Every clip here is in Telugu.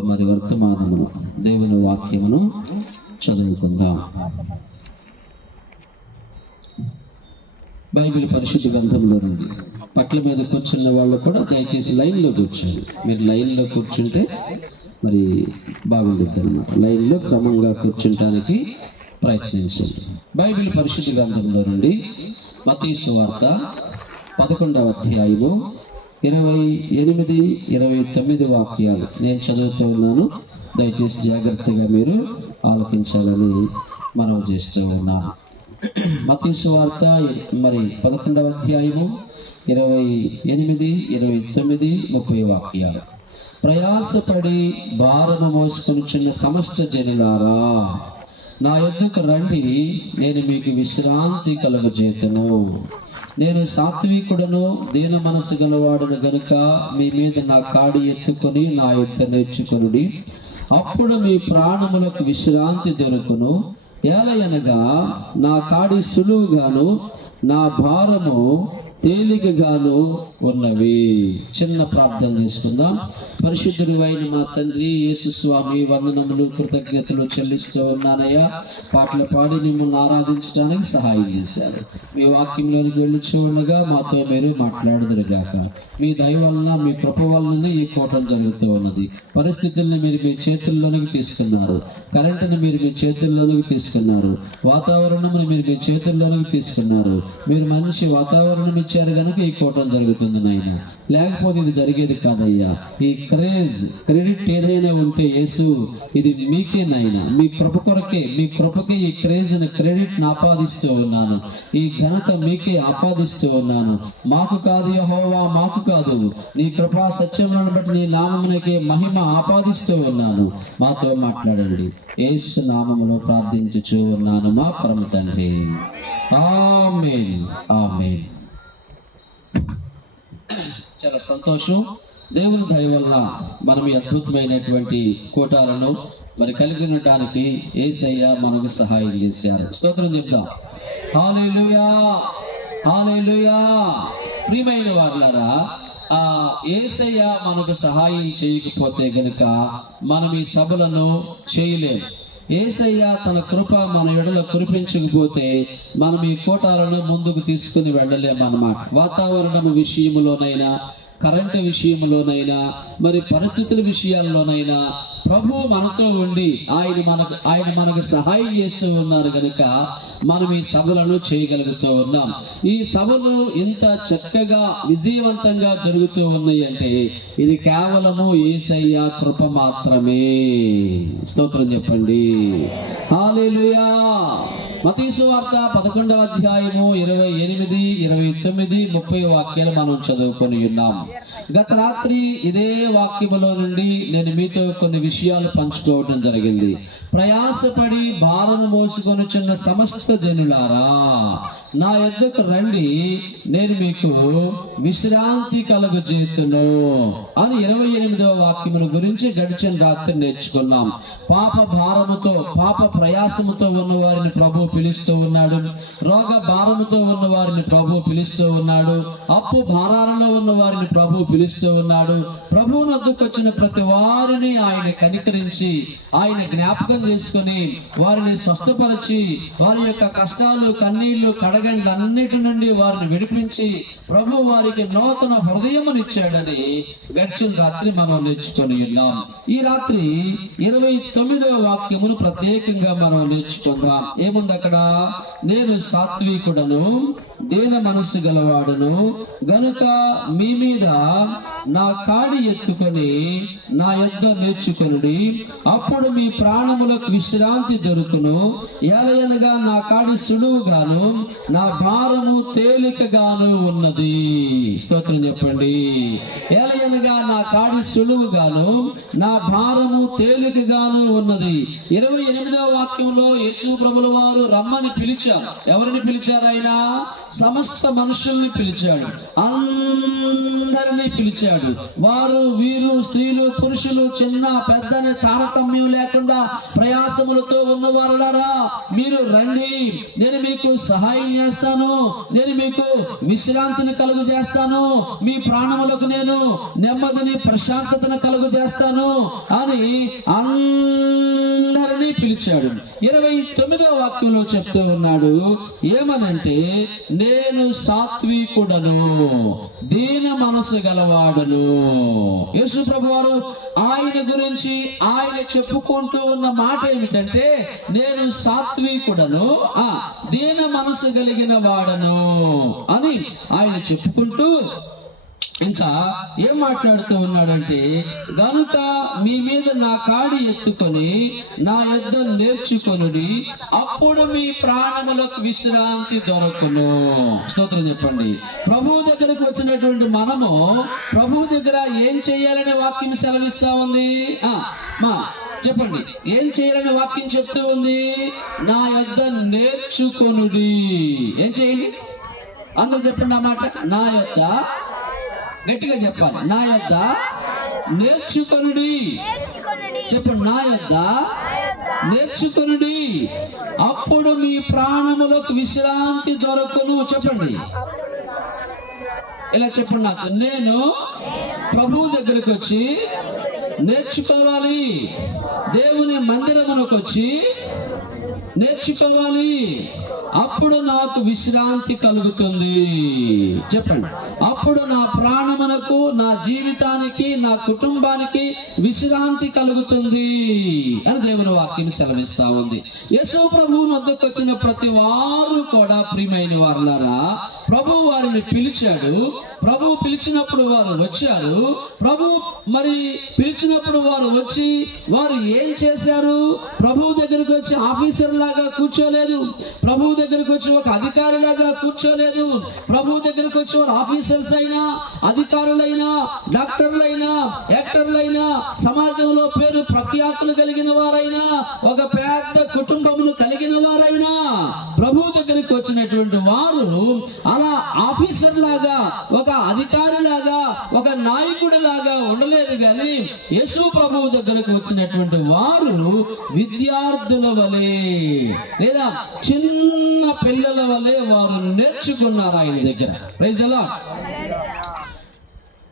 మరి వర్తమానమును దేవుని వాక్యమును చదువుకుందాం. బైబిల్ పరిశుద్ధ గ్రంథంలో నుండి పట్ల మీద కూర్చున్న వాళ్ళు కూడా దయచేసి లైన్లో కూర్చోండి. మీరు లైన్లో కూర్చుంటే మరి బాగుంటుంది అన్నమాట లైన్లో క్రమంగా కూర్చుంటానికి ప్రయత్నించండి. బైబిల్ పరిశుద్ధ గ్రంథంలో నుండి మతీసు వార్త పదకొండవ అధ్యాయము ఇరవై ఎనిమిది ఇరవై తొమ్మిది వాక్యాలు నేను చదువుతూ ఉన్నాను. దయచేసి జాగ్రత్తగా మీరు ఆలోచించాలని మనం చేస్తూ ఉన్నాను. మతీసు వార్త మరి పదకొండవ అధ్యాయము ఇరవై ఎనిమిది ఇరవై తొమ్మిది ముప్పై వాక్యాలు. ప్రయాసపడి భారము మోసుకొనిచున్న సమస్త జనులారా నా యొద్దకు రండి నేను మీకు విశ్రాంతి కలుగజేతను. నేను సాత్వికుడను దీన మనసు గలవాడును గనుక మీ మీద నా కాడి ఎత్తుకొని నా యొక్క నేర్చుకొనుడి. అప్పుడు మీ ప్రాణములకు విశ్రాంతి దొరుకును. ఏలయనగా నా కాడి సులువుగాను నా భారము తేలికగాను ఉన్నవి. చిన్న ప్రార్థన చేసుకుందాం. పరిశుద్ధుడు అయిన మా తండ్రి యేసు స్వామి వందనములు కృతజ్ఞతలు చెల్లిస్తూ ఉన్నానయ్యా. పాటలు పాడి మిమ్మల్ని ఆరాధించడానికి సహాయం చేశారు. మీ వాక్యంలోనికి వెళ్ళి చూడగా మాతో మీరు మాట్లాడదురుగాక. మీ దయ వలన మీ కృప వలన ఈ కోటం జరుగుతూ ఉన్నది. పరిస్థితుల్ని మీరు మీ చేతుల్లోనికి తీసుకున్నారు. కరెంటును మీరు మీ చేతుల్లోనికి తీసుకున్నారు. వాతావరణం మీరు మీ చేతుల్లోనికి తీసుకున్నారు. మీరు మంచి వాతావరణం ఇచ్చారు కనుక ఈ కోటం జరుగుతుంది. నాయన లేకపోతే ఇది జరిగేది కాదయ్యా. ఈ క్రేజ్ క్రెడిట్ ఏదైనా ఉంటే యేసు ఇది మీకే నాయన. మీ కృప కొరకే మీ కృపకే ఈ క్రేజ్ క్రెడిట్ ఆపాదిస్తూ ఉన్నాను. ఈ ఘనత మీకే ఆపాదిస్తూ ఉన్నాను. మాకు కాదు యహోవా మాకు కాదు. నీ కృపా సత్యములను బట్టి నీ నామమునకే మహిమ ఆపాదిస్తూ ఉన్నాను. మాతో మాట్లాడండి. యేసు నామములో ప్రార్థించుచూ ఉన్నాను మా పరమ తండ్రి. ఆమె ఆమె చాలా సంతోషం. దేవుని దయ వల్ల మనం ఈ అద్భుతమైనటువంటి కూటాలను మరి కలిగి ఉండటానికి ఏసయ్య మనకు సహాయం చేశారు. స్తోత్రం చెప్దాం. హాలేలుయా హాలేలుయా ప్రియమైన వాళ్ళారా ఆ ఏసయ్య మనకు సహాయం చేయకపోతే గనుక మనం ఈ సభలను చేయలేము ఏసయ్య తన కృప మన ఎడల కురిపించకపోతే మనం ఈ కోటాలను ముందుకు తీసుకుని వెళ్ళలేమన్నమాట. వాతావరణం విషయంలోనైనా కరెంటు విషయంలోనైనా మరి పరిస్థితుల విషయాల్లోనైనా ప్రభు మనతో ఉండి ఆయన మనకు ఆయన మనకు సహాయం చేస్తూ ఉన్నారు కనుక మనం ఈ సభలను చేయగలుగుతూ ఉన్నాం. ఈ సభలు ఇంత చక్కగా విజయవంతంగా జరుగుతూ ఉన్నాయి అంటే ఇది కేవలము ఏసయ్య కృప మాత్రమే. స్తోత్రం చెప్పండి. హాలేలుయా మతీసు వార్త పదకొండవ అధ్యాయము ఇరవై ఎనిమిది ఇరవై తొమ్మిది ముప్పై వాక్యాలు మనం చదువుకొని ఉన్నాం. గత రాత్రి ఇదే వాక్యములో నుండి నేను మీతో కొన్ని విషయాలు పంచుకోవడం జరిగింది. ప్రయాసపడి భారను మోసుకొని చిన్న సమస్త జనులారా నా యొద్దకు రండి నేను మీకు విశ్రాంతి కలుగజేతును అని ఇరవై ఎనిమిదవ వాక్యముల గురించి గడిచిన రాత్రి నేర్చుకున్నాం. పాప భారముతో పాప ప్రయాసముతో ఉన్న వారిని ప్రభు పిలుస్తూ ఉన్నాడు. రోగ భారముతో ఉన్న వారిని ప్రభు పిలుస్తూ ఉన్నాడు. అప్పు భారాలలో ఉన్న వారిని ప్రభు పిలుస్తూ ఉన్నాడు. ప్రభు వచ్చిన ప్రతి వారిని ఆయన కనికరించి ఆయన జ్ఞాపకం చేసుకుని వారిని స్వస్థపరిచి వారి యొక్క కష్టాలు కన్నీళ్ళు కడగండి అన్నిటి నుండి వారిని విడిపించి ప్రభు వారికి నూతన హృదయమునిచ్చాడని గడిచిన రాత్రి మనం నేర్చుకుని ఉన్నాం. ఈ రాత్రి ఇరవై తొమ్మిదవ వాక్యమును ప్రత్యేకంగా మనం నేర్చుకుందాం. ఏముంది అక్కడ? నేను సాత్వికుడను దేన మనస్సు గలవాడును గనుక మీ మీద నా కాడి ఎత్తుకొని నా యొద్ద నేర్చుకొనుడి అప్పుడు మీ ప్రాణముల ఆత్మలకు విశ్రాంతి దొరుకును. ఎలయనగా నా కాడి సులువుగాను నా భారము తేలికగాను ఉన్నది. స్తోత్రం చెప్పండి. ఎలయనగా నా కాడి సులువుగాను నా భారము తేలికగాను ఉన్నది. ఇరవై ఎనిమిదవ వాక్యంలో యేసు ప్రభుల వారు రమ్మని పిలిచారు. ఎవరిని పిలిచారు ఆయన? సమస్త మనుషుల్ని పిలిచాడు. అందరినీ పిలిచాడు. వారు వీరు స్త్రీలు పురుషులు చిన్న పెద్దని తారతమ్యం లేకుండా ప్రయాసములతో ఉన్నవారులారా మీరు రండి. నేను మీకు సహాయం చేస్తాను. నేను మీకు విశ్రాంతిని కలుగు చేస్తాను. మీ ప్రాణములకు నేను నెమ్మదిని ప్రశాంతతను కలుగు చేస్తాను అని అందరినీ పిలిచాడు. ఇరవై తొమ్మిదవ వాక్యంలో చెప్తూ ఉన్నాడు ఏమనంటే నేను సాత్వికుడను దీన మనసు గలవాడను. యేసు ప్రభు వారు ఆయన గురించి ఆయన చెప్పుకుంటూ ఉన్న మాట ఏమిటంటే నేను సాత్వికుడను ఆ దీన మనసు కలిగిన వాడను అని ఆయన చెప్పుకుంటూ ఇంకా ఏం మాట్లాడుతూ ఉన్నాడంటే గనుక మీ మీద నా కాడి ఎత్తుకొని నా యుద్ధ నేర్చుకొనుడి అప్పుడు మీ ప్రాణములకు విశ్రాంతి దొరకును. స్తోత్రం చెప్పండి. ప్రభు దగ్గరకు వచ్చినటువంటి మనము ప్రభు దగ్గర ఏం చేయాలనే వాక్యం సెలవిస్తా ఉంది? ఆ, మా చెప్పండి. ఏం చేయాలనే వాక్యం చెప్తూ ఉంది? నా యొద్ద నేర్చుకొనుడి. ఏం చేయండి? అందరూ చెప్పండి అన్నమాట నా యొక్క గట్టిగా చెప్పాలి. నా యొద్ద నేర్చుకొనుడి. చెప్పండి. నా యొద్ద నేర్చుకొనుడి. అప్పుడు మీ ప్రాణములకు విశ్రాంతి దొరకును. చెప్పండి. ఇలా చెప్పండి నాకు. నేను ప్రభువు దగ్గరకు వచ్చి నేర్చుకోవాలి దేవుని మందిరమునకు వచ్చి నేర్చుకోవాలి అప్పుడు నాకు విశ్రాంతి కలుగుతుంది. చెప్పండి. అప్పుడు నా ప్రాణమునకు నా జీవితానికి నా కుటుంబానికి విశ్రాంతి కలుగుతుంది అని దేవుని వాక్యం సెలవిస్తా ఉంది. యశో ప్రభు వద్దకు వచ్చిన ప్రతి వారు కూడా ప్రియమైన వారులారా ప్రభు వారిని పిలిచాడు. ప్రభు పిలిచినప్పుడు వారు వచ్చారు. ప్రభు మరి పిలిచినప్పుడు వారు వచ్చి వారు ఏం చేశారు? ప్రభు దగ్గరకు వచ్చి ఆఫీసర్ లాగా కూర్చోలేదు. ప్రభు దగ్గరకు వచ్చిన ఒక అధికారులాగా కూర్చోలేదు. ప్రభు దగ్గరకు వచ్చి వారు ఆఫీసర్స్ అయినా అధికారులైనా డాక్టర్లైనా యాక్టర్లైనా సమాజంలో పేరు ప్రఖ్యాతులు కలిగిన వారైనా ఒక పెద్ద కుటుంబమును కలిగిన వారైనా ప్రభు దగ్గరికి వచ్చినటువంటి వారు అలా ఆఫీసర్ లాగా ఒక అధికారి లాగా ఒక నాయకుడి లాగా ఉండలేదు కానీ యేసు ప్రభువు దగ్గరకు వచ్చినటువంటి వారు విద్యార్థుల వలె లేదా చిన్న పిల్లల వలె వారు నేర్చుకున్నారు ఆయన దగ్గర. ప్రైజ్ అలా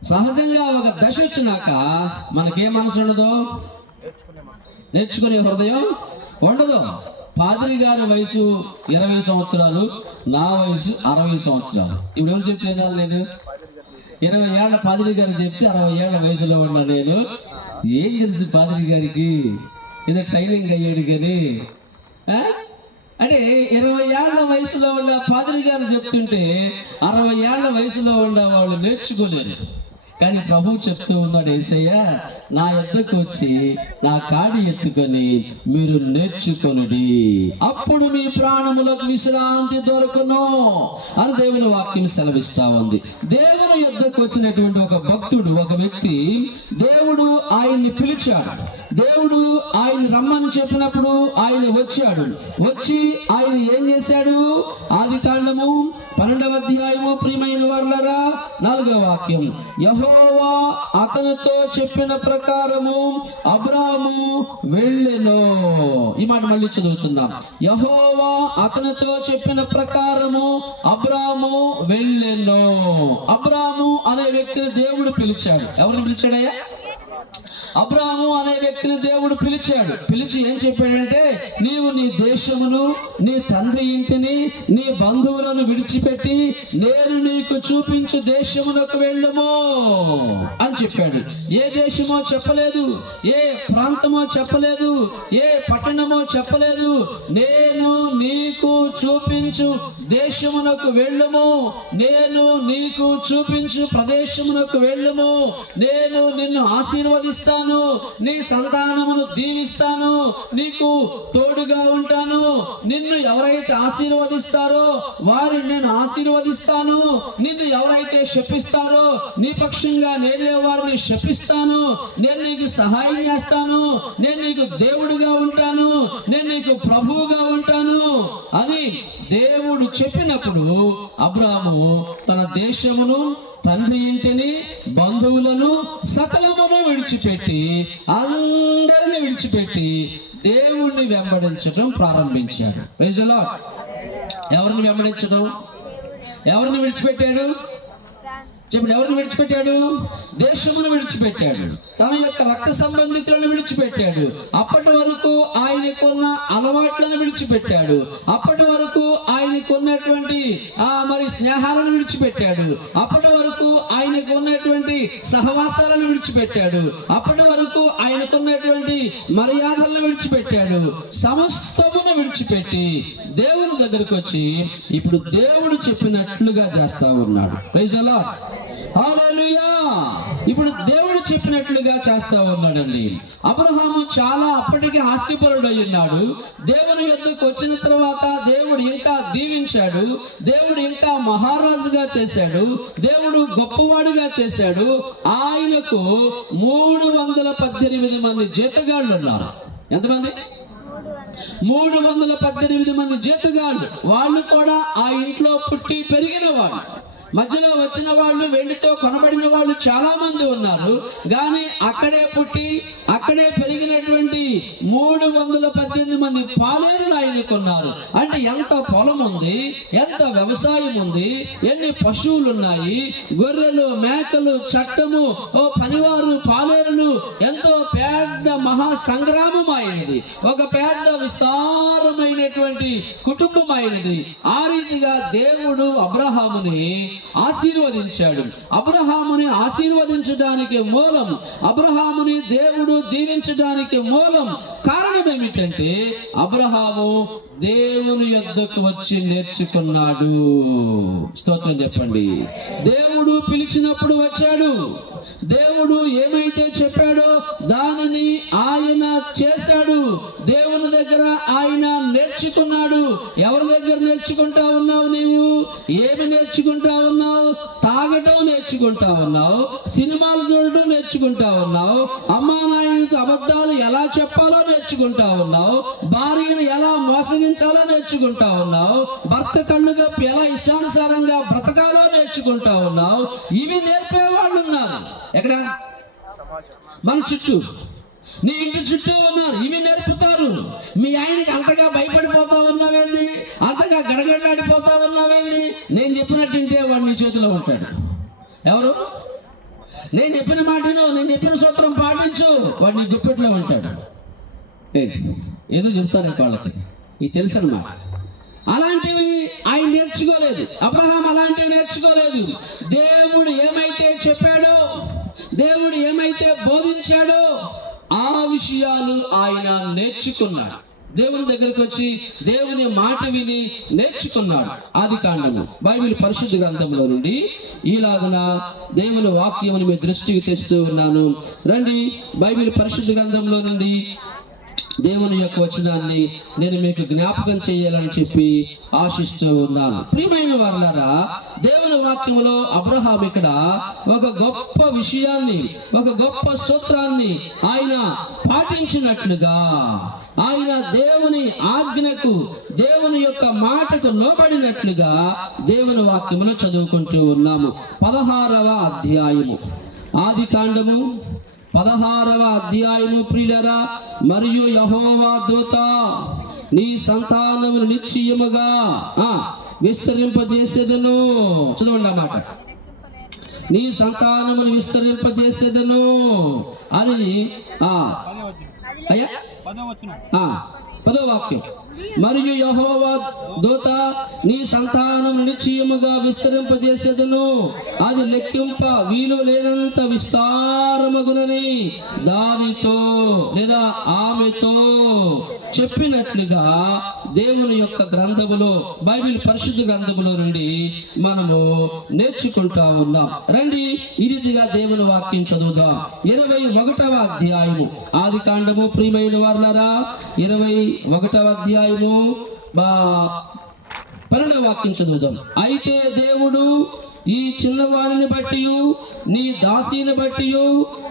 సహజంగా ఒక దశ వచ్చినాక మనకేం మనసు ఉండదు? నేర్చుకునే హృదయం ఉండదు. పాదిరి గారి వయసు ఇరవై సంవత్సరాలు నా వయసు అరవై సంవత్సరాలు. ఇప్పుడు ఎవరు చెప్తే వినాలి నేను? ఇరవై ఏళ్ళ పాదిరి గారు చెప్తే అరవై ఏళ్ళ వయసులో ఉన్నా నేను. ఏం తెలుసు పాదిరి గారికి? ఏదో ట్రైనింగ్ అయ్యాడు కానీ అంటే ఇరవై ఏళ్ళ వయసులో ఉన్న పాదిరి గారు చెప్తుంటే అరవై ఏళ్ళ వయసులో ఉన్న వాళ్ళు నేర్చుకోలేరు. కానీ ప్రభు చెప్తూ ఉన్నాడు ఏసయ్య నా ఎద్దకు వచ్చి నా కాడి ఎత్తుకొని మీరు నేర్చుకొనుడి. అప్పుడు మీ ప్రాణములకు విశ్రాంతి దొరకును అని దేవుని వాక్యం సెలవిస్తా ఉంది. దేవుని యుద్ధకు వచ్చినటువంటి ఒక భక్తుడు ఒక వ్యక్తి దేవుడు ఆయన్ని పిలిచాడు. దేవుడు ఆయన రమ్మని చెప్పినప్పుడు ఆయన వచ్చాడు. వచ్చి ఆయన ఏం చేశాడు? ఆది కాండము పన్నెండవ అధ్యాయము ప్రియమైన వర్లరా నాలుగవ వాక్యం. యహోవా అతనితో చెప్పిన ప్రకారము అబ్రాము వెళ్ళెను. ఈ మాట మళ్ళీ చదువుతున్నాం యహోవా అతనితో చెప్పిన ప్రకారము అబ్రాము వెళ్ళెను. అబ్రాము అనే వ్యక్తిని దేవుడు పిలిచాడు. ఎవరిని పిలిచాడయ్యా? అబ్రాహము అనే వ్యక్తిని దేవుడు పిలిచాడు. పిలిచి ఏం చెప్పాడంటే నీవు నీ దేశమును నీ తండ్రి ఇంటిని నీ బంధువులను విడిచిపెట్టి నేను నీకు చూపించు దేశమునకు వెళ్ళము అని చెప్పాడు. ఏ దేశమో చెప్పలేదు ఏ ప్రాంతమో చెప్పలేదు ఏ పట్టణమో చెప్పలేదు. నేను నీకు చూపించు దేశమునకు వెళ్ళము నేను నీకు చూపించు ప్రదేశమునకు వెళ్ళము నేను నిన్ను ఆశీర్వదిస్తాను నీ సంతానమును దీవిస్తాను. నీకు తోడుగా ఉంటాను. నిన్ను ఎవరైతే ఆశీర్వదిస్తారో వారిని నేను ఆశీర్వదిస్తాను. నిన్ను ఎవరైతే శపిస్తారో నీ పక్షంగా నేనే వారిని శపిస్తాను. నేను నీకు సహాయం చేస్తాను. నేను నీకు దేవుడుగా ఉంటాను. నేను నీకు ప్రభువుగా ఉంటాను అని దేవుడు చెప్పినప్పుడు అబ్రాహము తన దేశమును తండ్రి ఇంటిని బంధువులను సకలమును విడిచిపెట్టి అందరిని విడిచిపెట్టి దేవుణ్ణి వెంబడించడం ప్రారంభించాడు. ఎవరిని వెంబడించడం? ఎవరిని విడిచిపెట్టాడు? చెప్పండి ఎవరిని విడిచిపెట్టాడు? దేశమును విడిచిపెట్టాడు. తన యొక్క రక్త సంబంధితులను విడిచిపెట్టాడు. అప్పటి వరకు ఆయనకున్న అలవాట్లను విడిచిపెట్టాడు. అప్పటి వరకు ఆయనకున్నటువంటి ఆ మరి స్నేహాలను విడిచిపెట్టాడు. అప్పటి వరకు ఆయనకు ఉన్నటువంటి సహవాసాలను విడిచిపెట్టాడు. అప్పటి వరకు ఆయనకున్నటువంటి మర్యాదలను విడిచిపెట్టాడు. సమస్తమును విడిచిపెట్టి దేవుని దగ్గరకు వచ్చి ఇప్పుడు దేవుడు చెప్పినట్లుగా చేస్తా ఉన్నాడు. Praise అలా ఇప్పుడు దేవుడు చెప్పినట్లుగా చేస్తా ఉన్నాడండి. అబ్రహాము చాలా అప్పటికి ఆస్తిపరుడు ఉన్నాడు దేవుని యొద్దకు వచ్చిన తర్వాత దేవుడు ఇంకా దీవించాడు. దేవుడు ఇంకా మహారాజుగా చేశాడు. దేవుడు గొప్పవాడుగా చేశాడు. ఆయనకు మూడు వందల పద్దెనిమిది మంది జీతగాళ్ళు ఉన్నారు. ఎంతమంది? మూడు వందల పద్దెనిమిది మంది జీతగాళ్ళు. వాళ్ళు కూడా ఆ ఇంట్లో పుట్టి పెరిగిన వాళ్ళు. మధ్యలో వచ్చిన వాళ్ళు వెండితో కొనబడిన వాళ్ళు చాలా మంది ఉన్నారు. కానీ అక్కడే పుట్టి అక్కడే పెరిగినటువంటి మూడు వందల పద్దెనిమిది మంది పాలేరులు ఆయనకున్నారు అంటే ఎంత పొలం ఉంది ఎంత వ్యవసాయం ఉంది ఎన్ని పశువులు ఉన్నాయి గొర్రెలు మేకలు చట్టము ఓ పనివారు పాలేరులు ఎంతో పెద్ద మహా సంగ్రామం అయినది ఒక పెద్ద విస్తారమైనటువంటి కుటుంబం అయినది ఆ రీతిగా దేవుడు అబ్రహాముని ఆశీర్వదించాడు. అబ్రహాముని ఆశీర్వదించడానికి మూలం అబ్రహాముని దేవుడు దీవించడానికి మూలం కారణం ఏమిటంటే అబ్రహాము దేవుని యొద్దకు వచ్చి నేర్చుకున్నాడు. స్తోత్రం చెప్పండి. దేవుడు పిలిచినప్పుడు వచ్చాడు. దేవుడు ఏమైతే చెప్పాడో దానిని ఆయన చేశాడు. దేవుని దగ్గర ఆయన నేర్చుకున్నాడు. ఎవరి దగ్గర నేర్చుకుంటా ఉన్నావు నీవు? ఏమి నేర్చుకుంటా ఉన్నావు? తాగటం నేర్చుకుంటా ఉన్నావు. సినిమాలు చూడటం నేర్చుకుంటా ఉన్నావు. అమ్మా నాయనకు అబద్ధాలు ఎలా చెప్పాలో నేర్చుకుంటా ఉన్నావు. భార్యను ఎలా మోసగించాలో నేర్చుకుంటా ఉన్నావు. భర్త కళ్ళుగా ఎలా ఇష్టానుసారంగా బ్రతకాలో నేర్చుకుంటా ఉన్నావు. ఇవి నేర్పేవాళ్ళు ఉన్నారు ఎక్కడ? మన చుట్టూ. నీ ఇంటి చుట్టూ ఉన్నారు. ఇవి నేర్పుతారు. మీ ఆయనకి అంతగా భయపడిపోతా ఉన్నావేంది? అంతగా గడగడలాడిపోతా ఉన్నావేంది? నేను చెప్పినట్టు వింటే వాడు నీ చేతిలో ఉంటాడు. ఎవరు? నేను చెప్పిన మాటను నేను చెప్పిన సూత్రం పాటించు. వాడు నీ దుప్పట్లో ఉంటాడు. ఏదో చెప్తారు వాళ్ళకి. ఇది తెలుసు అన్నమాట. అలాంటివి ఆయన నేర్చుకోలేదు. అబ్రహాం అలాంటివి నేర్చుకోలేదు. దేవుడు ఏమైతే చెప్పాడో దేవుడు ఏమైతే బోధించాడో ఆ విషయాలు ఆయన నేర్చుకున్నాడు. దేవుని దగ్గరికి వచ్చి దేవుని మాట విని నేర్చుకున్నాడు. ఆది కాండము. బైబిల్ పరిశుద్ధ గ్రంథంలో నుండి ఈలాగున దేవుని వాక్యముని మీ దృష్టికి తెస్తూ ఉన్నాను. రండి బైబిల్ పరిశుద్ధ గ్రంథంలో నుండి దేవుని యొక్క వచనాన్ని నేను మీకు జ్ఞాపకం చేయాలని చెప్పి ఆశిస్తూ ఉన్నాను. ప్రియమైన వారులారా దేవుని వాక్యంలో అబ్రహాం ఇక్కడ ఒక గొప్ప విషయాన్ని ఒక గొప్ప సూత్రాన్ని ఆయన పాటించినట్లుగా ఆయన దేవుని ఆజ్ఞకు దేవుని యొక్క మాటకు లోబడినట్లుగా దేవుని వాక్యములో చదువుకుంటూ ఉన్నాము. పదహారవ అధ్యాయము. ఆది కాండము పదహారవ అధ్యాయము ప్రియులరా మరియు యహోవా దూత నీ సంతానమును నిశ్చయముగా ఆ, విస్తరింపజేసేదను. చదవండి ఆ మాట. నీ సంతానమును విస్తరింపజేసేదను అని ఆ అయ్యా ఆ, పదో వాక్యం. మరియు యహోవా దూత నీ సంతానం నిశ్చయముగా విస్తరింపజేసేదను. అది లెక్కింప వీలు లేనంత విస్తారమగునని దానితో లేదా ఆమెతో చెప్పినట్లుగా దేవుని యొక్క గ్రంథములో బైబిల్ పరిశుద్ధ గ్రంథములో నుండి మనము నేర్చుకుంటా ఉన్నాం. రండి ఈ రీతిగా దేవుని వాక్యం చదువుదాం. ఇరవై ఒకటవ అధ్యాయము. ఆది కాండము ప్రియమైన వారులారా ఇరవై ఒకటవ అధ్యాయము మా పన్నెండవ వాక్యం చదువుదాం. అయితే దేవుడు ఈ చిన్నవారిని బట్టి నీ దాసిని బట్టి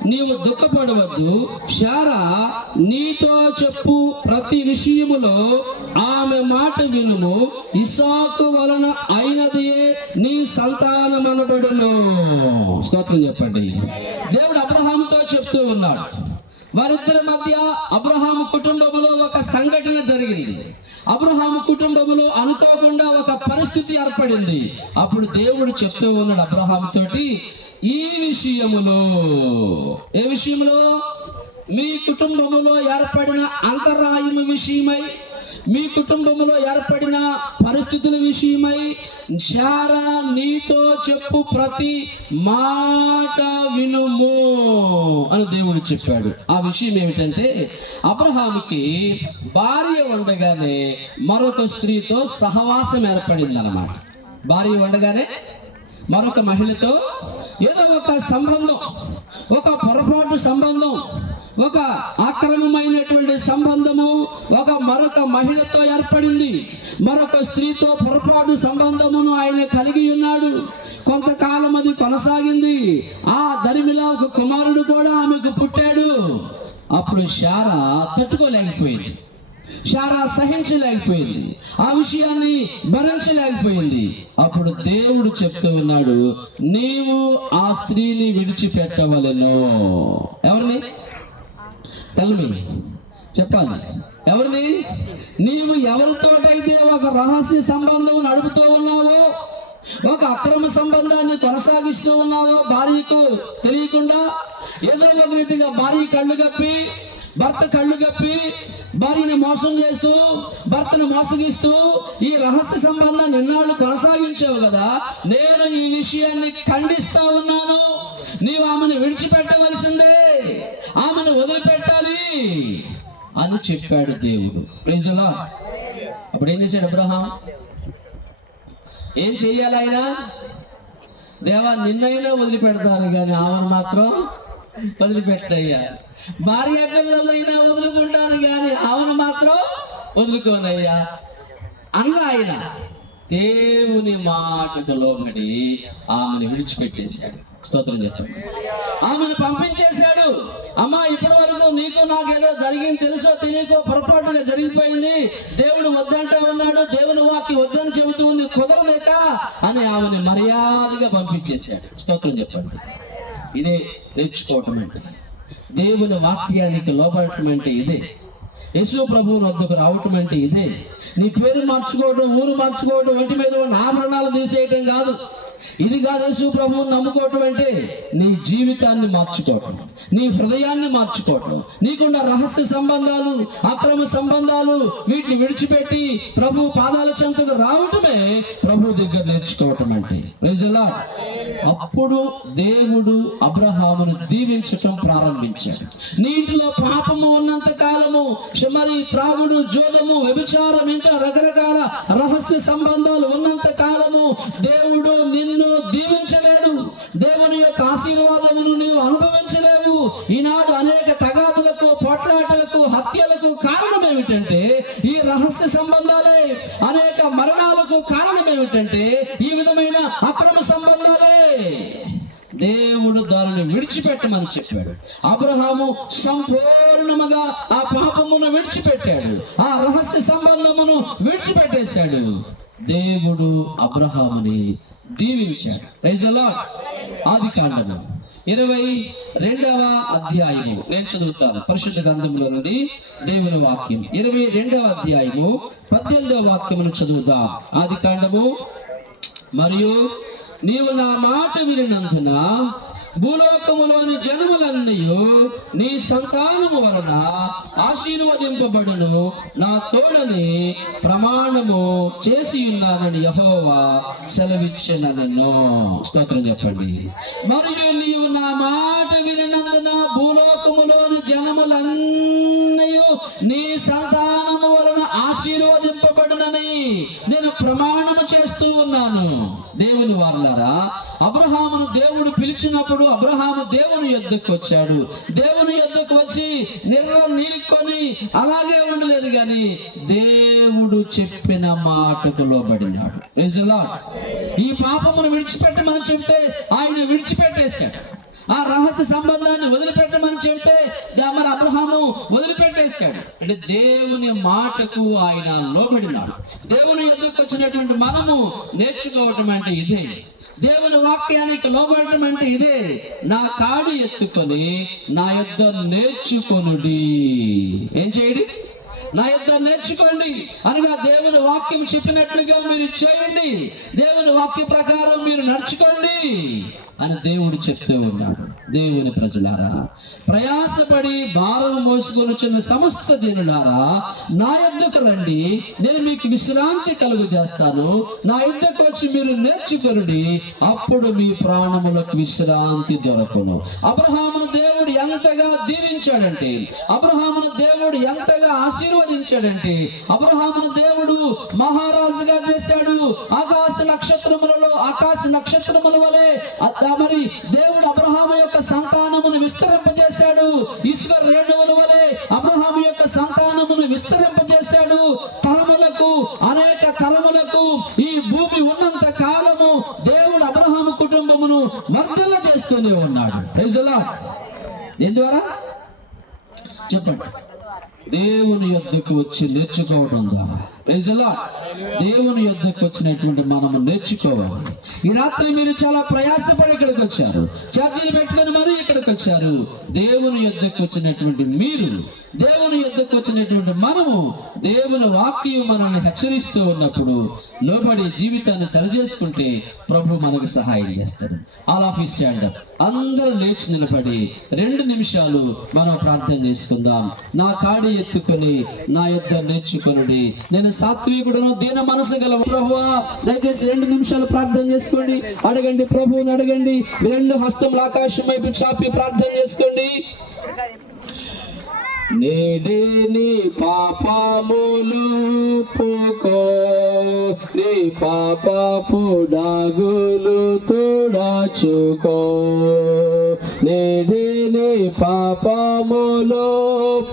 నీవు దుఃఖపడవద్దు. శారా నీతో చెప్పు ప్రతి విషయములో ఆమె మాట వినుము. ఇసాకు వలన అయినది నీ సంతానమనబడును. స్తోత్రం చెప్పండి. దేవుడు అబ్రహాంతో చెప్తూ ఉన్నాడు. వారిద్దరి మధ్య అబ్రహాము కుటుంబంలో ఒక సంఘటన జరిగింది. అబ్రహాము కుటుంబంలో అనుకోకుండా ఒక పరిస్థితి ఏర్పడింది. అప్పుడు దేవుడు చెప్తూ ఉన్నాడు అబ్రహాం తోటి ఈ విషయములో ఏ విషయంలో మీ కుటుంబములో ఏర్పడిన అంతరాయము విషయమై మీ కుటుంబంలో ఏర్పడిన పరిస్థితుల విషయమై శారా నీతో చెప్పు ప్రతి మాట వినుము అని దేవుడు చెప్పాడు. ఆ విషయం ఏమిటంటే అబ్రహాముకి భార్య ఉండగానే మరొక స్త్రీతో సహవాసం ఏర్పడింది భార్య ఉండగానే మరొక మహిళతో ఏదో ఒక సంబంధం ఒక పొరపాటు సంబంధం ఒక అక్రమమైనటువంటి సంబంధము ఒక మరొక మహిళతో ఏర్పడింది. మరొక స్త్రీతో పొరపాటు సంబంధమును ఆయన కలిగి ఉన్నాడు. కొంతకాలం అది కొనసాగింది. ఆ దరిమిలా ఒక కుమారుడు కూడా ఆమెకు పుట్టాడు. అప్పుడు శారా తట్టుకోలేకపోయింది. శారా సహించలేకపోయింది. ఆ విషయాన్ని భరించలేకపోయింది. అప్పుడు దేవుడు చెప్తూ ఉన్నాడు నీవు ఆ స్త్రీని విడిచిపెట్టవలను. ఎవరిని? తల్మి చెప్పాలి. ఎవరిని? నీవు ఎవరితోటైతే ఒక రహస్య సంబంధం నడుపుతూ ఉన్నావో ఒక అక్రమ సంబంధాన్ని కొనసాగిస్తూ ఉన్నావో భార్యకు తెలియకుండా ఏదో ఒక రీతిగా భార్య కళ్ళు కప్పి భర్త కళ్ళు కప్పి భార్యని మోసం చేస్తూ భర్తను మోసగిస్తూ ఈ రహస్య సంబంధాన్ని ఎన్నాళ్ళు కొనసాగించావు కదా నేను ఈ విషయాన్ని ఖండిస్తా ఉన్నాను. నీవు ఆమెను విడిచిపెట్టవలసిందే. ఆమెను వదిలిపెట్టాలి అని చెప్పాడు దేవుడు. ప్రైజులా అప్పుడు ఏం చేశాడు అబ్రహాం? ఏం చెయ్యాలి ఆయన? దేవా నిన్నైనా వదిలిపెడతాను కానీ ఆమెను మాత్రం వదిలిపెట్టయ్యా. భార్య పిల్లలైనా వదులుకుంటాను కానీ ఆమెను మాత్రం వదులుకోనయ్యా. అన్న ఆయన దేవుని మాటకు లోబడి ఆమెను విడిచిపెట్టేశాడు. స్తోత్రం చెప్పండి ఆమెను పంపించేశాడు. అమ్మా ఇప్పటి వరకు నీకు నాకేదో జరిగింది తెలుసో తెలియకో పొరపాటుగా జరిగిపోయింది. దేవుడు వద్దంటా ఉన్నాడు దేవుని వాకి వద్దని చెబుతూ ఉంది కుదరలేక అని ఆమెను మర్యాదగా పంపించేశాడు. స్తోత్రం చెప్పండి. ఇదే నేర్చుకోవటం అంటే. దేవుని వాక్యానికి లోపడటం అంటే ఇదే. యేసు ప్రభువు వద్దకు రావటం అంటే ఇదే. నీ పేరు మార్చుకోవడం ఊరు మార్చుకోవడం ఇంటి మీద ఉన్న ఆభరణాలు తీసేయటం కాదు. ఇది కాదు యేసు ప్రభువు నమ్ముకోవటం అంటే నీ జీవితాన్ని మార్చుకోవటం నీ హృదయాన్ని మార్చుకోవటం నీకున్న రహస్య సంబంధాలు అక్రమ సంబంధాలు వీటిని విడిచిపెట్టి ప్రభు పాదాల చెంతకు రావటమే ప్రభు దగ్గర నేర్చుకోవటం అంటే. ప్రజలా అప్పుడు దేవుడు అబ్రహామును దీవించటం ప్రారంభించాడు. నీటిలో పాపము ఉన్నంత కాలము శమరి త్రాగుడు జోదము వ్యభిచారం ఇంకా రకరకాల రహస్య సంబంధాలు ఉన్నంత కాలము దేవుడు నిన్ను దీవించలేడు దేవుని యొక్క ఆశీర్వాదమును నీవు అనుభవించలేవు. ఈనాడు అనేక తగాదులకు పోట్లాటలకు హత్యలకు కారణం ఏమిటంటే ఈ రహస్య సంబంధాలే. అనేక మరణాలకు కారణం ఏమిటంటే ఈ విధమైన అక్రమ సంబంధాలే. దేవుడు దానిని విడిచిపెట్టమని చెప్పాడు. అబ్రహాము సంపూర్ణముగా ఆ పాపమును విడిచిపెట్టాడు. ఆ రహస్య సంబంధమును విడిచిపెట్టేశాడు. దేవుడు అబ్రహాముని దీవించాడు. ఆది కాండము. ఇరవై రెండవ అధ్యాయము. నేను చదువుతాను. పరిశుద్ధ గ్రంథంలో నుండి దేవుని వాక్యం. ఇరవై రెండవ అధ్యాయము. పద్దెనిమిదవ వాక్యమును చదువుతాం ఆది కాండము. మరియు నీవు నా మాట వినినందున భూలోకములోని జన్మలన్నీ నీ సంతానము వలన ఆశీర్వదింపబడును. నా తోడని ప్రమాణము చేసి ఉన్నానని యహోవా సెలవిచ్చినదను. స్తోత్రం చెప్పండి. మరియు నీవు నా మాట వినినందున భూలోకములోని జనములన్నీ నీ సంతానం నేను ప్రమాణము చేస్తూ ఉన్నాను. దేవుని వాళ్ళరా అబ్రహామును దేవుడు పిలిచినప్పుడు అబ్రహాము దేవుని యొద్దకు వచ్చాడు. దేవుని యొద్దకు వచ్చి నిర్ర నీరుకొని అలాగే ఉండలేదు కానీ దేవుడు చెప్పిన మాటకు లోబడినాడు. ఈ పాపమును విడిచిపెట్టమని చెప్తే ఆయన విడిచిపెట్టేశాడు. ఆ రహస్య సంబంధాన్ని వదిలిపెట్టమని చెప్తే మరి అబ్రహాము వదిలిపెట్టేశాడు. అంటే దేవుని మాటకు ఆయన లోబడినాడు. దేవుని ఎందుకు వచ్చినటువంటి మనము నేర్చుకోవటం అంటే ఇదే. దేవుని వాక్యానికి లోబడటం అంటే ఇదే. నా కాడు ఎత్తుకొని నా యొద్ద నేర్చుకొనుడి. ఏం చేయడి? నా యొక్క నేర్చుకోండి అనగా దేవుని వాక్యం చెప్పినట్లుగా మీరు చేయండి. దేవుని వాక్య ప్రకారం మీరు నడుచుకోండి అని దేవుడు చెప్తూ ఉన్నాడు. దేవుని ప్రజలారా ప్రయాసపడి భారం మోసుకొని వచ్చిన సమస్త జనులారా నా యొద్దకు రండి? నేను మీకు విశ్రాంతి కలుగు చేస్తాను నా యుద్ధకు వచ్చి మీరు నేర్చుకొనుడి. అప్పుడు మీ ప్రాణములకు విశ్రాంతి దొరకను. అబ్రహామును దేవుడు ఎంతగా దీవించాడంటే అబ్రహామును దేవుడు ఎంతగా ఆశీర్వదించాడంటే అబ్రహామును దేవుడు మహారాజుగా చేశాడు. ఆకాశ నక్షత్రములలో ఆకాశ నక్షత్రముల వలె మరి దేవుడు అబ్రహాము యొక్క సంతానమును విస్తరింపజేశాడు. ఇసుక రేణువుల వలె అబ్రహాము యొక్క సంతానమును విస్తరింపజేశాడు. తలములకు అనేక తలములకు ఈ భూమి ఉన్నంత కాలము దేవుడు అబ్రహాము కుటుంబమును వర్ధల చేస్తూనే ఉన్నాడు. Praise దేని ద్వారా? చెప్పండి. దేవుని యొద్దకు వచ్చి నేర్చుకోవడం ద్వారా. దేవుని యొద్దకు వచ్చినటువంటి మనము నేర్చుకోవాలి. ఈ రాత్రి మీరు చాలా ప్రయాసపడి ఇక్కడికి వచ్చారు. ఛార్జీలు పెట్టుకొని మరీ ఇక్కడికి వచ్చారు. దేవుని యొద్దకు వచ్చినటువంటి మీరు దేవుని యొద్దకు వచ్చినటువంటి మనము దేవుని వాక్యం మనల్ని హెచ్చరిస్తూ ఉన్నప్పుడు లోబడి జీవితాన్ని సరిచేసుకుంటే ప్రభు మనకు సహాయం చేస్తాడు. ఆల్ ఆఫ్ స్టాండ్ అందరూ లేచి నిలబడి రెండు నిమిషాలు మనం ప్రార్థన చేసుకుందాం. నా కాడి ఎత్తుకొని నా యొద్ద నేర్చుకొనుడి. నేను సాత్వికుడును దీన మనసు గల ప్రభువా దయచేసి రెండు నిమిషాలు ప్రార్థన చేసుకోండి. అడగండి ప్రభువుని అడగండి. రెండు హస్తములు ఆకాశం వైపు చాపి ప్రార్థన చేసుకోండి. నేడే నీ పాపములు పోకో. నీ పాపపు డాగులు తుడాచుకో. నేడే నీ పాపములు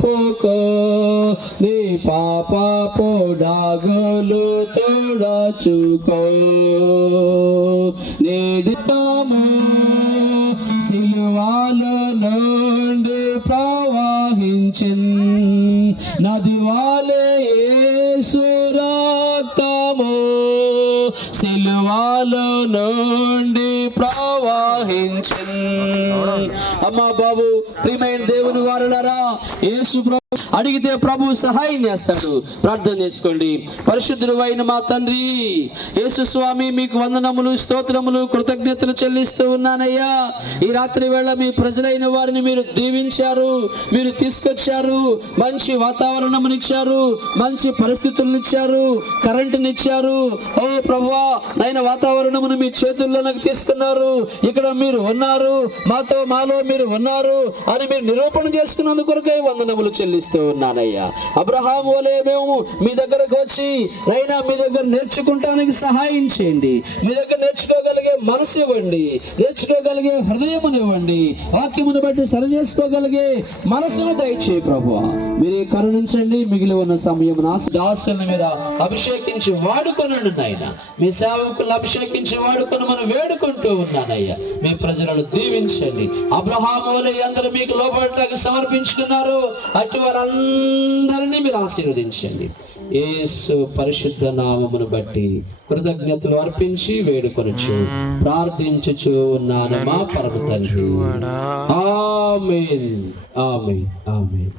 పోకో. నీ పాపపు డాగులు తుడాచుకో నేడితాము సిలువాలను ప్రవాహించిన్. నది వాలే సురక్తము సిలువాలో నుండి ప్రవాహించిన్. అమ్మా బాబు ప్రియమైన దేవుని వారులరా యేసు అడిగితే ప్రభు సహాయం చేస్తాడు. ప్రార్థన చేసుకోండి. పరిశుద్ధుడు అయిన మా తండ్రి యేసు స్వామి మీకు వందనములు స్తోత్రములు కృతజ్ఞతలు చెల్లిస్తూ ఉన్నానయ్యా. ఈ రాత్రి వేళ మీ ప్రజలైన వారిని మీరు దీవించారు మీరు తీసుకొచ్చారు మంచి వాతావరణమునిచ్చారు మంచి పరిస్థితులనిచ్చారు కరెంటునిచ్చారు ఓ ప్రభువా నైన వాతావరణమును మీ చేతుల్లో నాకు తీసుకున్నారు. ఇక్కడ మీరు ఉన్నారు మాతో మాలో మీరు ఉన్నారు అని మీరు నిరూపణ చేసుకున్నందుకు కొరకై వందనములు చెల్లిస్తూ ఉన్నానయ్యా. అబ్రహాం వలే మేము మీ దగ్గరకు వచ్చి నైనా మీ దగ్గర నేర్చుకుంటానికి సహాయం చేయండి. మీ దగ్గర నేర్చుకోగలిగే మనసు ఇవ్వండి. నేర్చుకోగలిగే హృదయమునివ్వండి. వాక్యమును బట్టి సరి చేసుకోగలిగే మనసును దయచేయి ప్రభు మీరే కరుణించండి మిగిలి ఉన్న సమయం దాసులను మీరు అభిషేకించి వాడుకొనండి నాయన. మీ సేవకులను అభిషేకించి వాడుకొని మనం వేడుకుంటూ ఉన్నానయ్యా. మీ ప్రజలను దీవించండి. అబ్రహాము వలె అందరూ మీకు లోపడటానికి సమర్పించుకున్నారు. అటు వారందరినీ మీరు ఆశీర్వదించండి. యేసు పరిశుద్ధ నామమును బట్టి కృతజ్ఞతలు అర్పించి వేడుకొనొచ్చు ప్రార్థించుచు ఉన్నాను మా పరమ తండ్రి. ఆమేన్. ఆమేన్. ఆమేన్.